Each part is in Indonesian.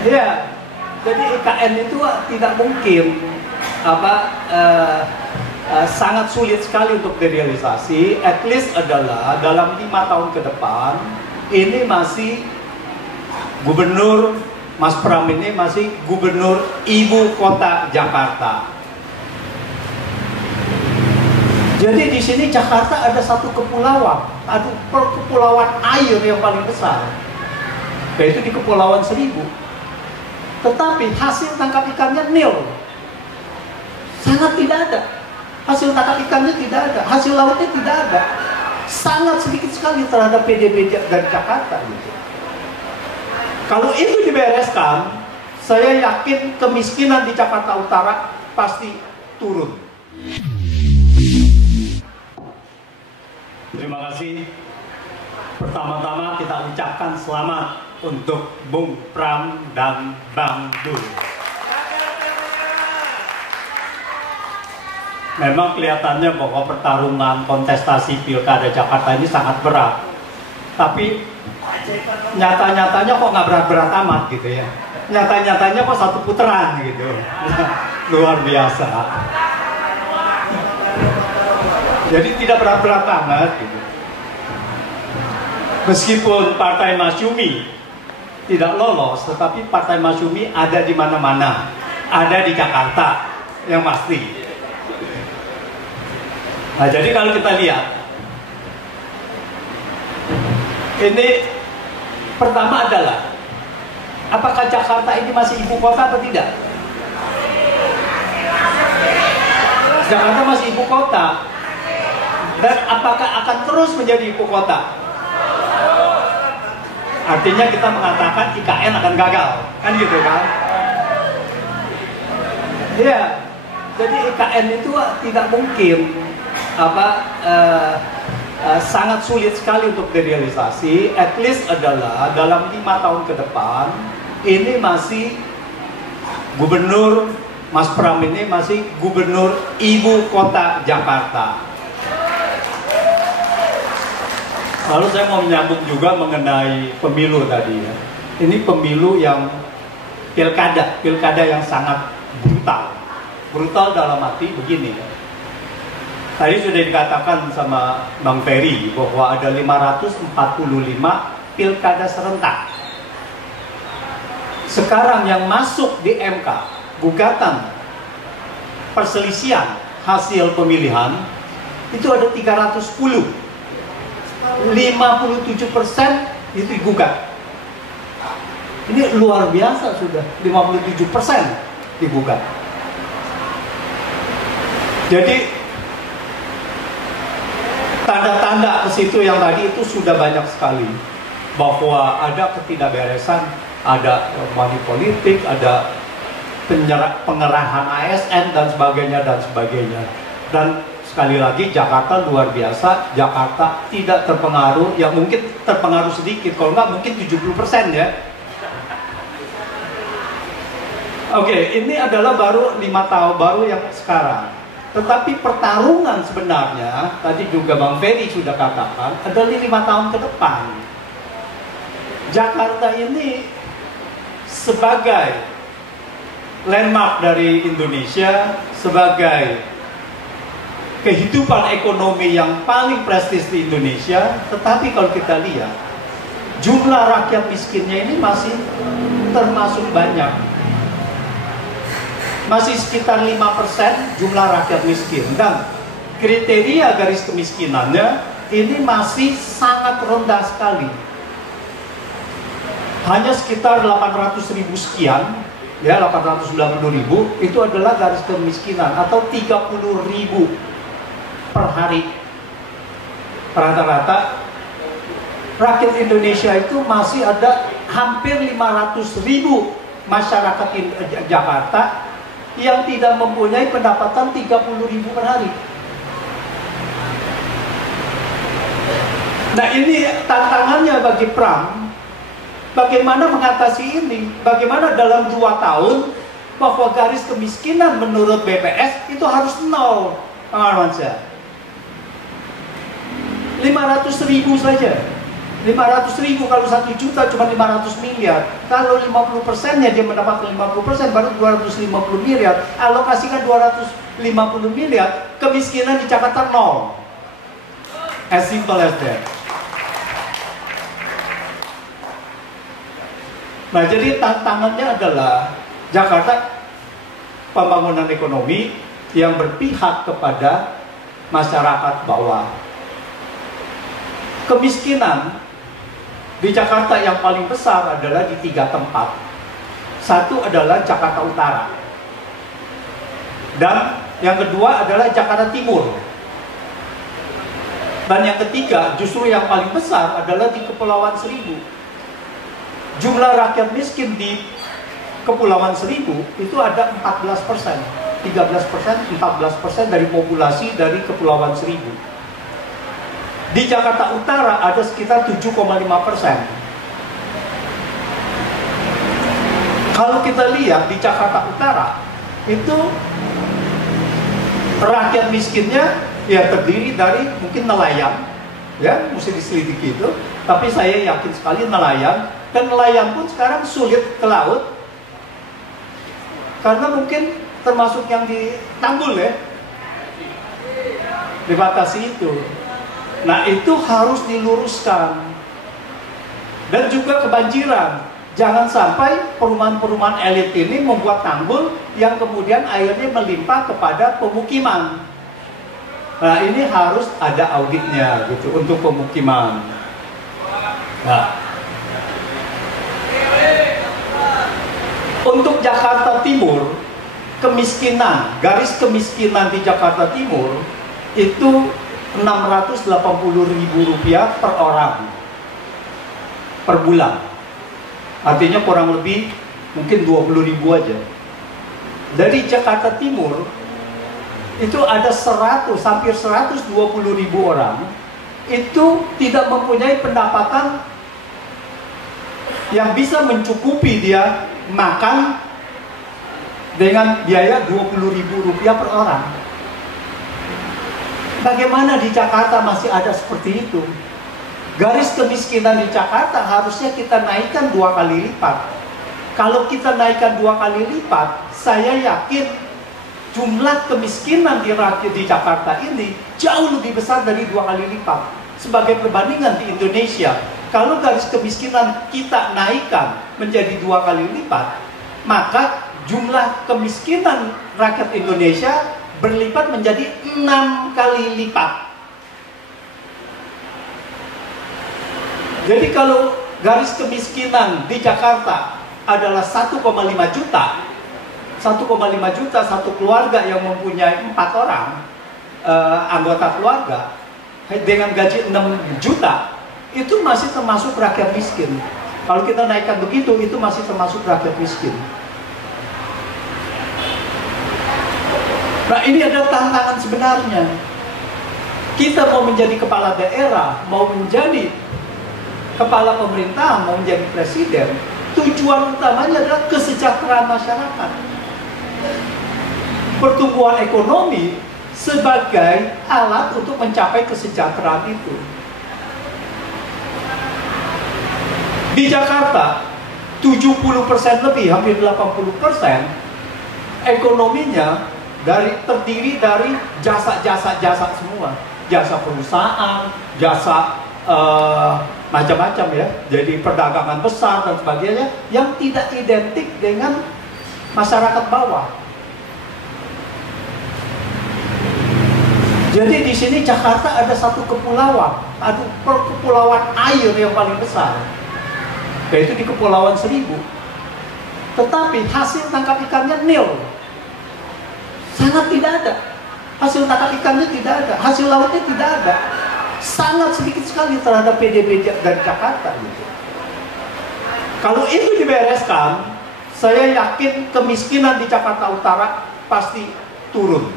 Ya, jadi IKN itu tidak mungkin sangat sulit sekali untuk direalisasi. At least adalah dalam 5 tahun ke depan ini masih Gubernur Mas Pram ini masih Gubernur Ibu Kota Jakarta. Jadi di sini Jakarta ada satu kepulauan, ada kepulauan air yang paling besar, yaitu di Kepulauan Seribu. Tetapi hasil tangkap ikannya nil, sangat tidak ada. Hasil tangkap ikannya tidak ada, hasil lautnya tidak ada, sangat sedikit sekali terhadap PDB dari Jakarta. Gitu. Kalau itu dibereskan, saya yakin kemiskinan di Jakarta Utara pasti turun. Terima kasih. Pertama-tama kita ucapkan selamat untuk Bung Pram dan Bang Dul. Memang kelihatannya bahwa pertarungan kontestasi Pilkada Jakarta ini sangat berat. Tapi nyata-nyatanya kok nggak berat-berat amat gitu ya. Nyata-nyatanya kok satu putaran gitu. Luar biasa. Jadi tidak berat-berat amat gitu. Meskipun Partai Masyumi tidak lolos, tetapi Partai Masyumi ada di mana-mana. Ada di Jakarta, yang pasti. Nah, jadi kalau kita lihat, ini pertama adalah, apakah Jakarta ini masih ibu kota atau tidak? Jakarta masih ibu kota. Dan apakah akan terus menjadi ibu kota? Artinya kita mengatakan IKN akan gagal, kan gitu kan? Iya, jadi IKN itu tidak mungkin sangat sulit sekali untuk direalisasi. At least adalah dalam 5 tahun ke depan ini masih Gubernur Mas Pram ini masih Gubernur Ibu Kota Jakarta. Lalu saya mau menyambung juga mengenai pemilu tadi ya. Ini pemilu yang pilkada yang sangat brutal. Brutal dalam arti begini. Tadi sudah dikatakan sama Bang Ferry bahwa ada 545 pilkada serentak. Sekarang yang masuk di MK, gugatan perselisihan hasil pemilihan itu ada 310. 57% itu digugat. Ini luar biasa sudah 57% digugat. Jadi tanda-tanda ke situ yang tadi itu sudah banyak sekali, bahwa ada ketidakberesan, ada money politik, ada pengerahan ASN dan sebagainya dan sebagainya. Dan sekali lagi Jakarta luar biasa. Jakarta tidak terpengaruh, ya mungkin terpengaruh sedikit, kalau nggak mungkin 70% ya. Oke, ini adalah baru 5 tahun, baru yang sekarang. Tetapi pertarungan sebenarnya, tadi juga Bang Ferry sudah katakan, adalah 5 tahun ke depan. Jakarta ini sebagai landmark dari Indonesia, sebagai kehidupan ekonomi yang paling prestis di Indonesia, tetapi kalau kita lihat jumlah rakyat miskinnya ini masih termasuk banyak, masih sekitar 5% jumlah rakyat miskin, dan kriteria garis kemiskinannya ini masih sangat rendah sekali, hanya sekitar 800.000 sekian ya, 890.000 itu adalah garis kemiskinan, atau 30.000 per hari. Rata-rata rakyat Indonesia itu masih ada hampir 500.000 masyarakat Jakarta yang tidak mempunyai pendapatan 30.000 per hari. Nah, ini tantangannya bagi Pram, bagaimana mengatasi ini, bagaimana dalam 2 tahun bahwa garis kemiskinan menurut BPS itu harus 0, pengalaman saya. 500.000 saja. 500.000, kalau 1 juta cuma 500 miliar. Kalau 50%-nya dia mendapat 50%, baru 250 miliar. Alokasikan 250 miliar, kemiskinan di Jakarta 0. As simple as that. Nah, jadi tantangannya adalah Jakarta pembangunan ekonomi yang berpihak kepada masyarakat bawah. Kemiskinan di Jakarta yang paling besar adalah di 3 tempat. Satu adalah Jakarta Utara. Dan yang kedua adalah Jakarta Timur. Dan yang ketiga, justru yang paling besar adalah di Kepulauan Seribu. Jumlah rakyat miskin di Kepulauan Seribu itu ada 14%. 13%, 14% dari populasi dari Kepulauan Seribu. Di Jakarta Utara ada sekitar 7,5%. Kalau kita lihat di Jakarta Utara, itu rakyat miskinnya ya terdiri dari mungkin nelayan, ya mesti diselidiki itu. Tapi saya yakin sekali nelayan, dan nelayan pun sekarang sulit ke laut, karena mungkin termasuk yang di Tanggul ya, dibatasi itu. Nah, itu harus diluruskan. Dan juga kebanjiran. Jangan sampai perumahan-perumahan elit ini membuat tanggul yang kemudian airnya melimpah kepada pemukiman. Nah, ini harus ada auditnya gitu untuk pemukiman. Nah, untuk Jakarta Timur, kemiskinan, garis kemiskinan di Jakarta Timur itu Rp680.000 per orang per bulan. Artinya kurang lebih mungkin 20.000 aja. Dari Jakarta Timur itu ada hampir 120.000 orang itu tidak mempunyai pendapatan yang bisa mencukupi dia makan dengan biaya Rp20.000 per orang. Bagaimana di Jakarta masih ada seperti itu? Garis kemiskinan di Jakarta harusnya kita naikkan 2 kali lipat. Kalau kita naikkan 2 kali lipat, saya yakin jumlah kemiskinan di Jakarta ini jauh lebih besar dari 2 kali lipat. Sebagai perbandingan di Indonesia, kalau garis kemiskinan kita naikkan menjadi 2 kali lipat, maka jumlah kemiskinan rakyat Indonesia berlipat menjadi 6 kali lipat. Jadi kalau garis kemiskinan di Jakarta adalah 1,5 juta, 1,5 juta satu keluarga yang mempunyai 4 orang anggota keluarga dengan gaji 6 juta, itu masih termasuk rakyat miskin. Kalau kita naikkan begitu, itu masih termasuk rakyat miskin. Nah, ini adalah tantangan sebenarnya. Kita mau menjadi kepala daerah, mau menjadi kepala pemerintahan, mau menjadi presiden, tujuan utamanya adalah kesejahteraan masyarakat. Pertumbuhan ekonomi sebagai alat untuk mencapai kesejahteraan itu. Di Jakarta, 70% lebih, hampir 80% ekonominya terdiri dari jasa semua, jasa perusahaan, jasa macam-macam ya, jadi perdagangan besar dan sebagainya yang tidak identik dengan masyarakat bawah. Jadi di sini Jakarta ada satu kepulauan, ada kepulauan air yang paling besar, yaitu di Kepulauan Seribu. Tetapi hasil tangkap ikannya nil. Sangat tidak ada. Hasil tangkap ikannya tidak ada, hasil lautnya tidak ada. Sangat sedikit sekali terhadap PDB dari Jakarta gitu. Kalau itu dibereskan, saya yakin kemiskinan di Jakarta Utara pasti turun.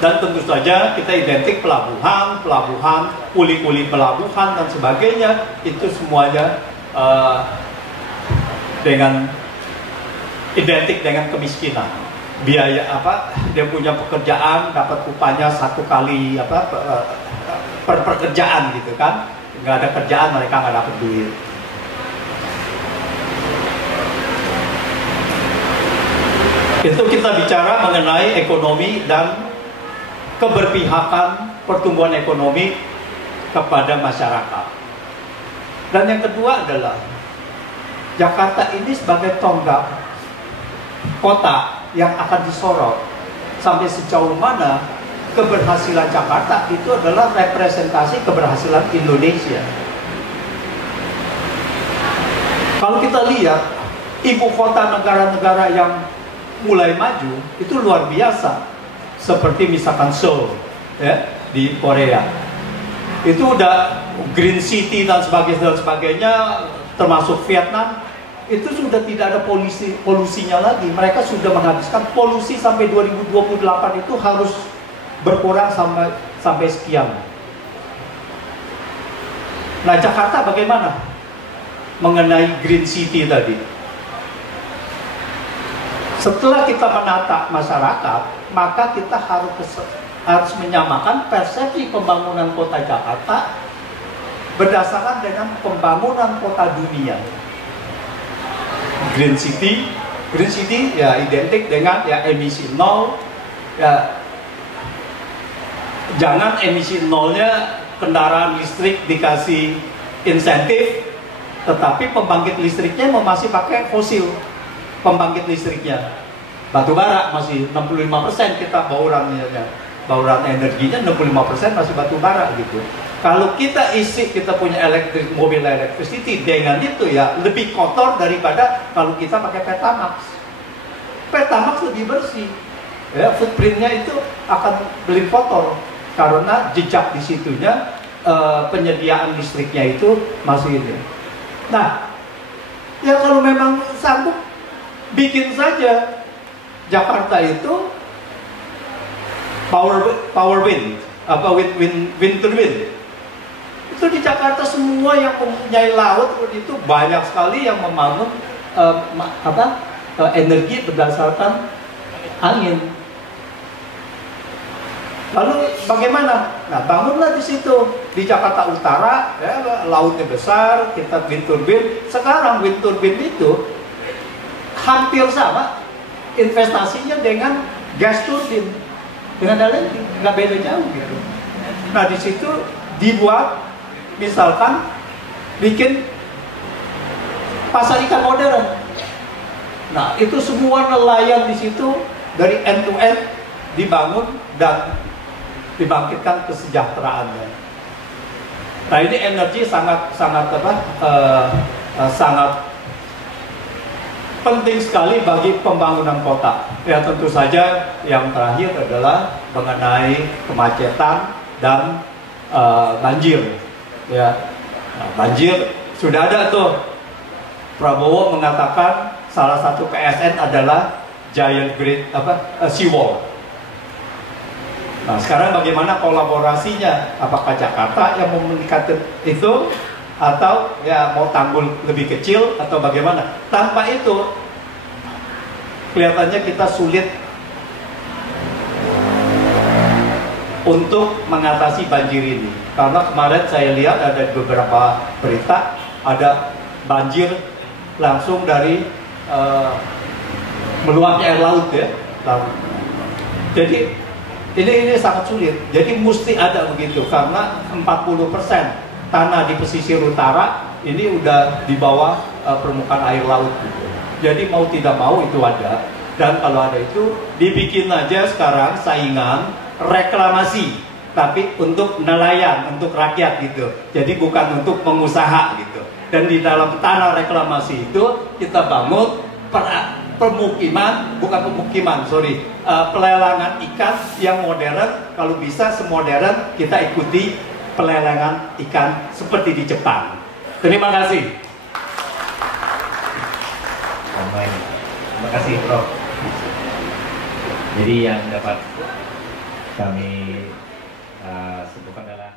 Dan tentu saja kita identik pelabuhan, kuli-kuli pelabuhan dan sebagainya, itu semuanya dengan identik dengan kemiskinan. Biaya dia punya pekerjaan dapat upahnya 1 kali per pekerjaan gitu kan, nggak ada kerjaan, mereka nggak dapat duit. Itu kita bicara mengenai ekonomi dan keberpihakan pertumbuhan ekonomi kepada masyarakat. Dan yang kedua adalah Jakarta ini sebagai tonggak kota yang akan disorot sampai sejauh mana keberhasilan Jakarta itu adalah representasi keberhasilan Indonesia. Kalau kita lihat ibu kota negara-negara yang mulai maju itu luar biasa, seperti misalkan Seoul ya, di Korea itu udah green city dan sebagainya, termasuk Vietnam itu sudah tidak ada polusinya lagi. Mereka sudah menghabiskan polusi sampai 2028 itu harus berkurang sampai sekian. Nah, Jakarta bagaimana mengenai green city tadi? Setelah kita menata masyarakat, maka kita harus menyamakan persepsi pembangunan kota Jakarta berdasarkan dengan pembangunan kota dunia. Green city ya identik dengan ya emisi nol, ya jangan emisi nolnya kendaraan listrik dikasih insentif, tetapi pembangkit listriknya masih pakai fosil. Pembangkit listriknya batu bara masih 65% kita bauran energinya 65% masih batu bara gitu. Kalau kita punya mobil electricity dengan itu ya lebih kotor daripada kalau kita pakai Pertamax. Pertamax lebih bersih ya, footprintnya itu akan lebih kotor karena jejak di situnya penyediaan listriknya itu masih ini. Nah ya kalau memang sanggup bikin saja Jakarta itu power wind, wind turbine. Itu di Jakarta semua yang mempunyai laut itu banyak sekali yang membangun energi berdasarkan angin. Lalu bagaimana? Nah, bangunlah di situ di Jakarta Utara, ya, lautnya besar, kita wind turbine. Sekarang wind turbine itu hampir sama investasinya dengan gas turbin, dengan LNG, nggak beda jauh gitu. Nah di situ dibuat, misalkan bikin pasar ikan modern. Nah itu semua nelayan di situ dari end to end dibangun dan dibangkitkan kesejahteraannya. Nah ini energi sangat penting sekali bagi pembangunan kota. Ya tentu saja yang terakhir adalah mengenai kemacetan dan banjir. Ya, nah, banjir sudah ada tuh. Prabowo mengatakan salah satu PSN adalah giant seawall. Nah sekarang bagaimana kolaborasinya? Apakah Jakarta yang memiliki itu? Atau ya mau tanggul lebih kecil atau bagaimana? Tanpa itu kelihatannya kita sulit untuk mengatasi banjir ini. Karena kemarin saya lihat ada beberapa berita ada banjir langsung dari meluapnya air laut ya. Jadi ini sangat sulit. Jadi mesti ada begitu karena 40% tanah di pesisir utara ini udah di bawah permukaan air laut gitu. Jadi mau tidak mau itu ada. Dan kalau ada itu dibikin aja sekarang saingan reklamasi, tapi untuk nelayan, untuk rakyat gitu. Jadi bukan untuk pengusaha gitu. Dan di dalam tanah reklamasi itu kita bangun pelelangan ikan yang modern. Kalau bisa semodern kita ikuti pelelangan ikan seperti di Jepang. Terima kasih. Baik. Terima kasih Prof. Jadi yang dapat kami sebutkan adalah